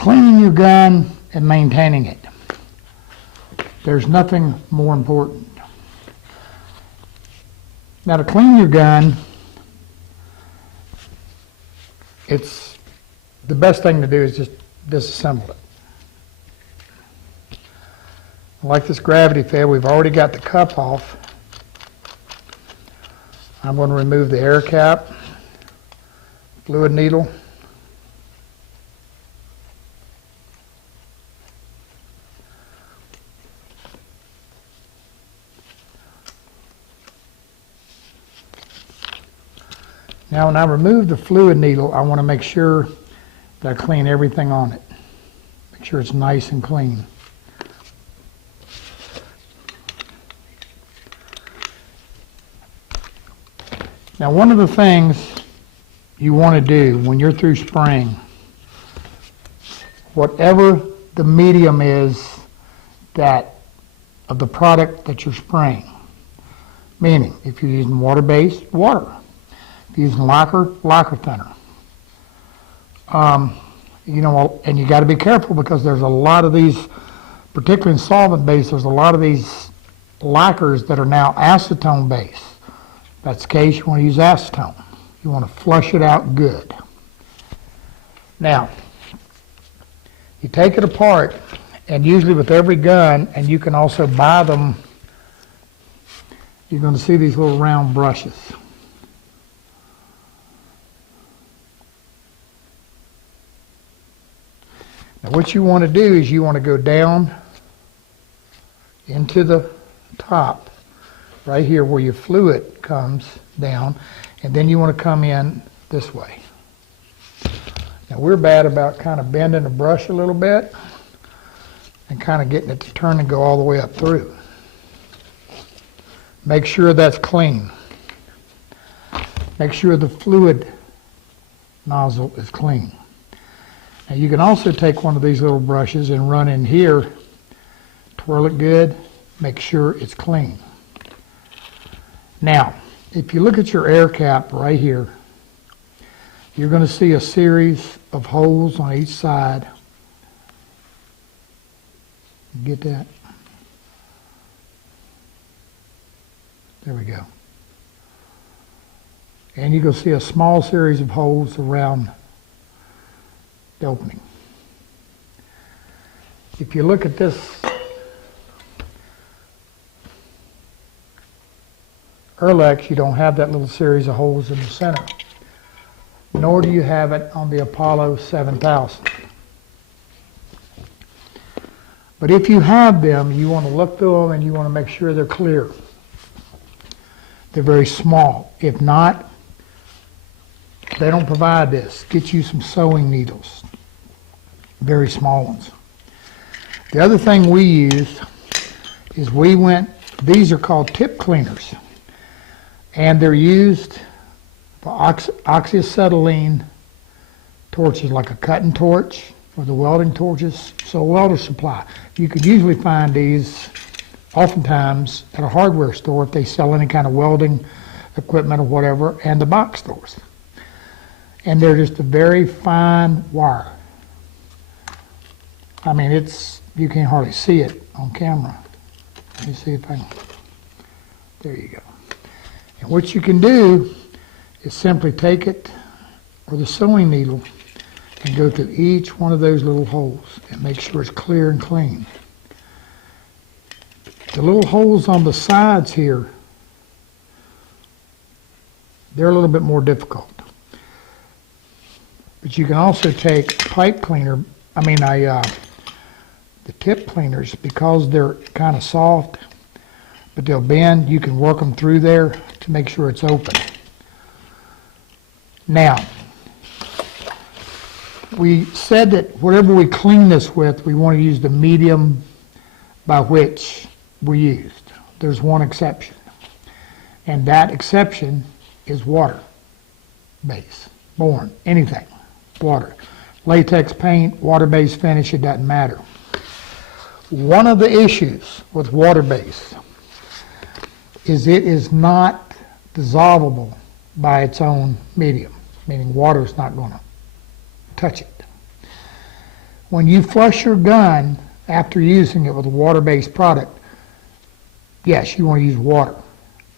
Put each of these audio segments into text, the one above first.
Cleaning your gun and maintaining it. There's nothing more important. Now, to clean your gun, it's the best thing to do is just disassemble it. Like this gravity fed, we've already got the cup off. I'm going to remove the air cap, fluid needle, now when I remove the fluid needle, I want to make sure that I clean everything on it. Make sure it's nice and clean. Now, one of the things you want to do when you're through spraying, whatever the medium is that of the product that you're spraying, meaning if you're using water-based, water. If you're using lacquer thinner. You know, and you got to be careful because there's a lot of these, particularly in solvent-based, there's a lot of these lacquers that are now acetone-based. If that's the case, you want to use acetone. You want to flush it out good. Now, you take it apart, and usually with every gun, and you can also buy them, you're going to see these little round brushes. Now, what you want to do is you want to go down into the top, right here where your fluid comes down, and then you want to come in this way. Now, we're bad about kind of bending the brush a little bit and kind of getting it to turn and go all the way up through. Make sure that's clean. Make sure the fluid nozzle is clean. Now, you can also take one of these little brushes and run in here, twirl it good, make sure it's clean. Now, if you look at your air cap right here, you're going to see a series of holes on each side. Get that? There we go. And you're going to see a small series of holes around the opening. If you look at this Erlex, you don't have that little series of holes in the center, nor do you have it on the Apollo 7000. But if you have them, you want to look through them and you want to make sure they're clear. They're very small. If not, they don't provide this. Get you some sewing needles, very small ones. The other thing we used is these are called tip cleaners. And they're used for oxyacetylene torches, like a cutting torch or the welding torches. So a welder supply. You could usually find these oftentimes at a hardware store if they sell any kind of welding equipment or whatever, and the box stores. And they're just a very fine wire. I mean, you can't hardly see it on camera. Let me see if I can. There you go. And what you can do is simply take it, or the sewing needle, and go through each one of those little holes and make sure it's clear and clean. The little holes on the sides here, they're a little bit more difficult. But you can also take pipe cleaner, the tip cleaners, because they're kind of soft, but they'll bend. You can work them through there to make sure it's open. Now, we said that whatever we clean this with, we want to use the medium by which we used. There's one exception, and that exception is water base, born, anything, water. Latex paint, water-based finish, it doesn't matter. One of the issues with water-based is it is not dissolvable by its own medium, meaning water is not going to touch it. When you flush your gun after using it with a water-based product, yes, you want to use water.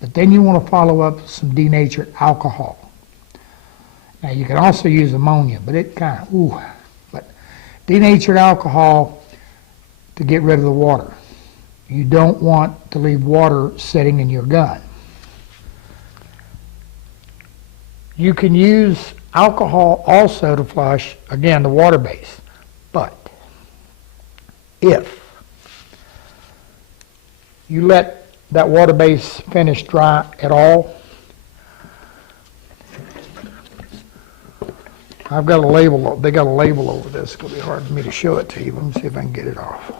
But then you want to follow up with some denatured alcohol. Now, you can also use ammonia, but it kind of, but denatured alcohol to get rid of the water. You don't want to leave water sitting in your gun. You can use alcohol also to flush, again, the water base. But if you let that water base finish dry at all, I've got a label, they got a label over this. It's going to be hard for me to show it to you. Let me see if I can get it off.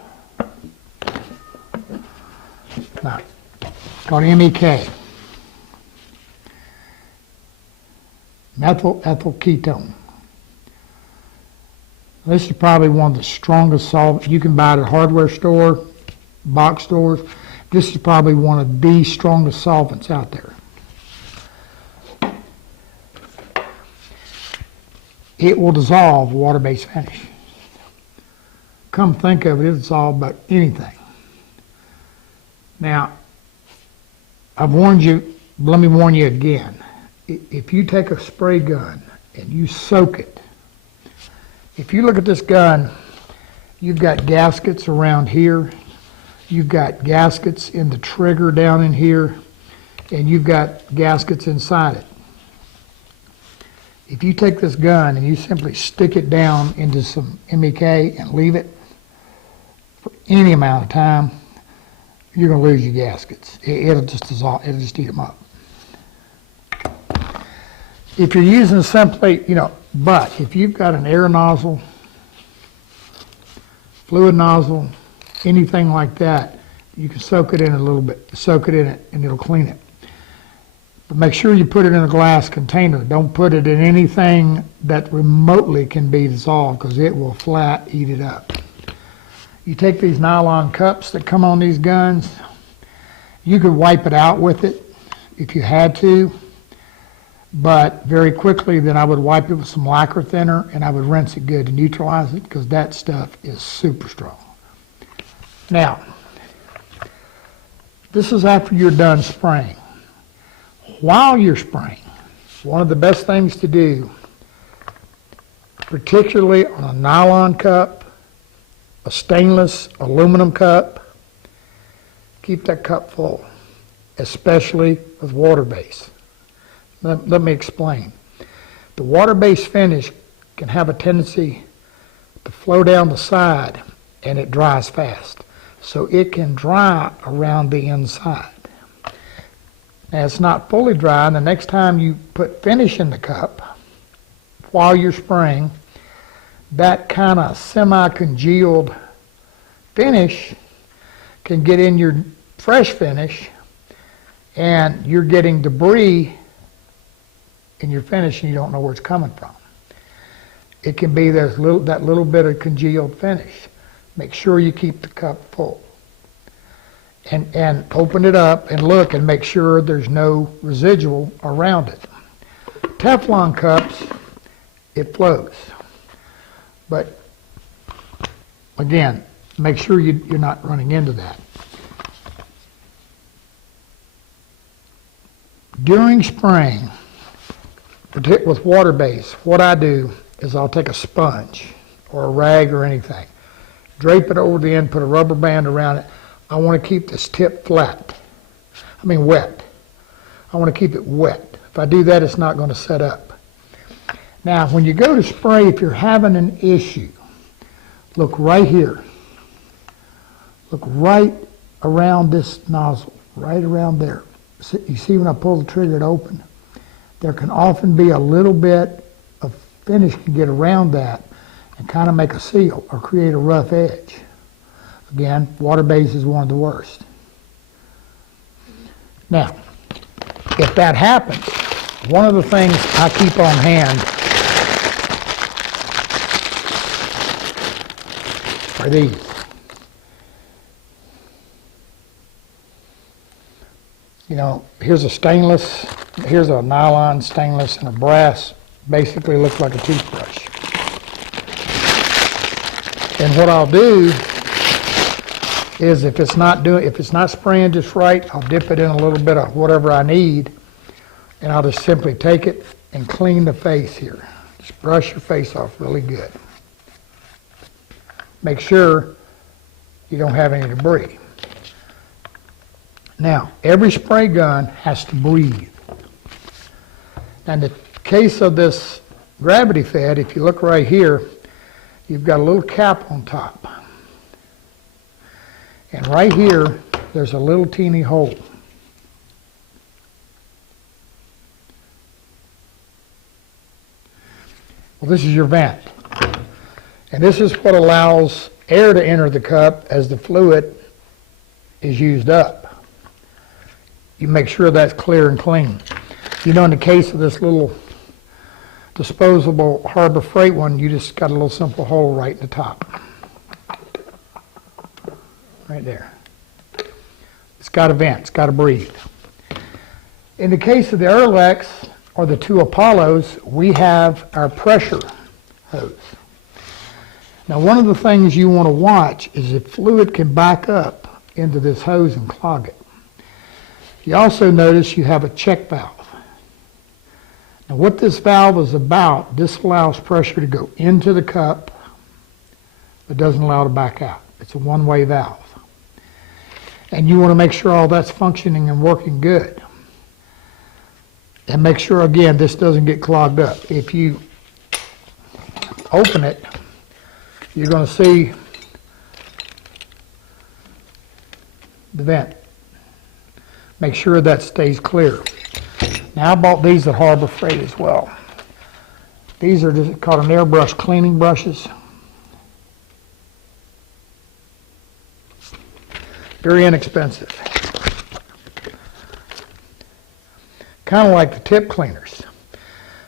Now, it's called MEK. Methyl ethyl ketone. This is probably one of the strongest solvents. You can buy it at hardware store, box stores. This is probably one of the strongest solvents out there. It will dissolve water-based finish. Come think of it, it'll dissolve about anything. Now, I've warned you, let me warn you again. If you take a spray gun and you soak it, if you look at this gun, you've got gaskets around here, you've got gaskets in the trigger down in here, and you've got gaskets inside it. If you take this gun and you simply stick it down into some MEK and leave it for any amount of time, you're going to lose your gaskets. It'll just dissolve, it'll just eat them up. If you're using simply, but if you've got an air nozzle, fluid nozzle, anything like that, you can soak it in a little bit, soak it in it, and it'll clean it. But make sure you put it in a glass container. Don't put it in anything that remotely can be dissolved, because it will flat eat it up. You take these nylon cups that come on these guns, you could wipe it out with it if you had to, but very quickly then I would wipe it with some lacquer thinner and I would rinse it good to neutralize it, because that stuff is super strong. Now, this is after you're done spraying. While you're spraying, one of the best things to do, particularly on a nylon cup, a stainless aluminum cup, keep that cup full, especially with water base. Let me explain. The water-based finish can have a tendency to flow down the side, and it dries fast. So it can dry around the inside. Now, it's not fully dry, and the next time you put finish in the cup, while you're spraying, that kind of semi-congealed finish can get in your fresh finish, and you're getting debris in your finish and you don't know where it's coming from. It can be that little bit of congealed finish. Make sure you keep the cup full. And open it up and look and make sure there's no residual around it. Teflon cups, it flows. But again, make sure you're not running into that. During spraying, with water base, what I do is I'll take a sponge or a rag or anything, drape it over the end, put a rubber band around it. I want to keep this tip wet. I want to keep it wet. If I do that, it's not going to set up. Now, when you go to spray, if you're having an issue, look right here. Look right around this nozzle, right around there. You see when I pull the trigger, it open. There can often be a little bit of finish can get around that and kind of make a seal or create a rough edge. Again, water base is one of the worst. Now, if that happens, one of the things I keep on hand are these. Here's a stainless, here's a nylon, stainless, and a brass. Basically looks like a toothbrush. And what I'll do is if it's not spraying just right, I'll dip it in a little bit of whatever I need, and I'll just simply take it and clean the face here. Just brush your face off really good. Make sure you don't have any debris. Now, every spray gun has to breathe. Now, in the case of this gravity fed, if you look right here, you've got a little cap on top. And right here, there's a little teeny hole. Well, this is your vent. And this is what allows air to enter the cup as the fluid is used up. You make sure that's clear and clean. You know, in the case of this little disposable Harbor Freight one, you just got a little simple hole right in the top. Right there. It's got a vent, it's got to breathe. In the case of the Erlex or the two Apollos, we have our pressure hose. Now, one of the things you want to watch is if fluid can back up into this hose and clog it. You also notice you have a check valve. Now, what this valve is about, this allows pressure to go into the cup, but doesn't allow it to back out. It's a one-way valve. And you want to make sure all that's functioning and working good. And make sure, again, this doesn't get clogged up. If you open it, you're going to see the vent. Make sure that stays clear. Now, I bought these at Harbor Freight as well. These are just called an airbrush cleaning brushes. Very inexpensive. Kind of like the tip cleaners.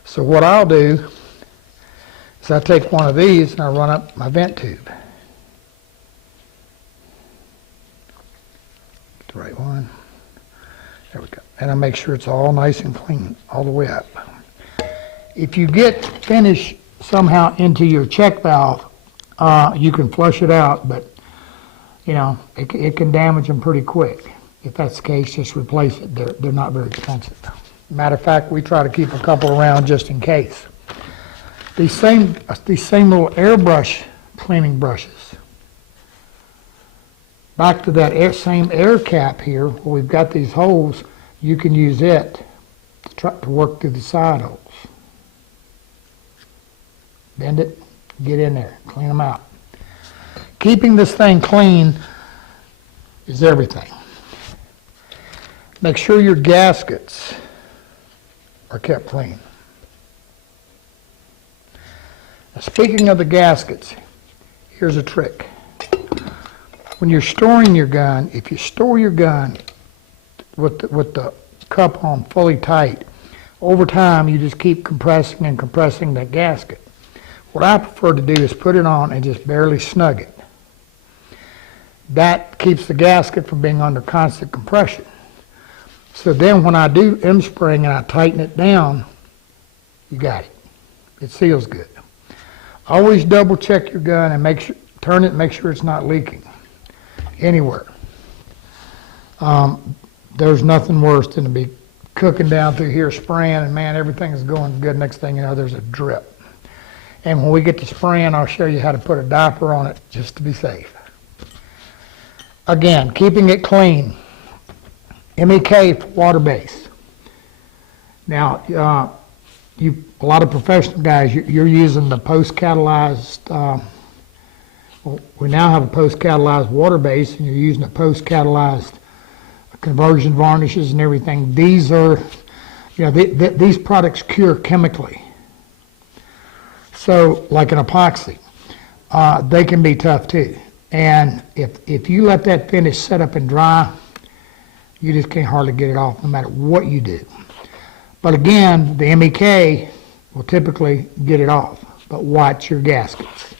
So what I'll do is I take one of these and I run up my vent tube. Get the right one. There we go. And I make sure it's all nice and clean all the way up. If you get finish somehow into your check valve, you can flush it out, but you know, it can damage them pretty quick. If that's the case, just replace it. They're not very expensive. Matter of fact, we try to keep a couple around just in case. These same little airbrush cleaning brushes. Back to that same air cap here, where we've got these holes, you can use it to try to work through the side holes. Bend it, get in there, clean them out. Keeping this thing clean is everything. Make sure your gaskets are kept clean. Now, speaking of the gaskets, here's a trick. When you're storing your gun, if you store your gun with the cup on fully tight, over time you just keep compressing and compressing that gasket. What I prefer to do is put it on and just barely snug it. That keeps the gasket from being under constant compression. So then when I do M-spring and I tighten it down, you got it. It seals good. Always double check your gun and turn it and make sure it's not leaking anywhere. There's nothing worse than to be cooking down through here spraying and man, everything is going good. Next thing you know, there's a drip. And when we get to spraying, I'll show you how to put a diaper on it just to be safe. Again, keeping it clean. MEK water base. Now, a lot of professional guys, you're using the post-catalyzed, we now have a post-catalyzed water base, and you're using a post-catalyzed conversion varnishes and everything. These are, these products cure chemically. So, like an epoxy, they can be tough too. And if you let that finish set up and dry, you just can't hardly get it off no matter what you do. But again, the MEK will typically get it off, but watch your gaskets.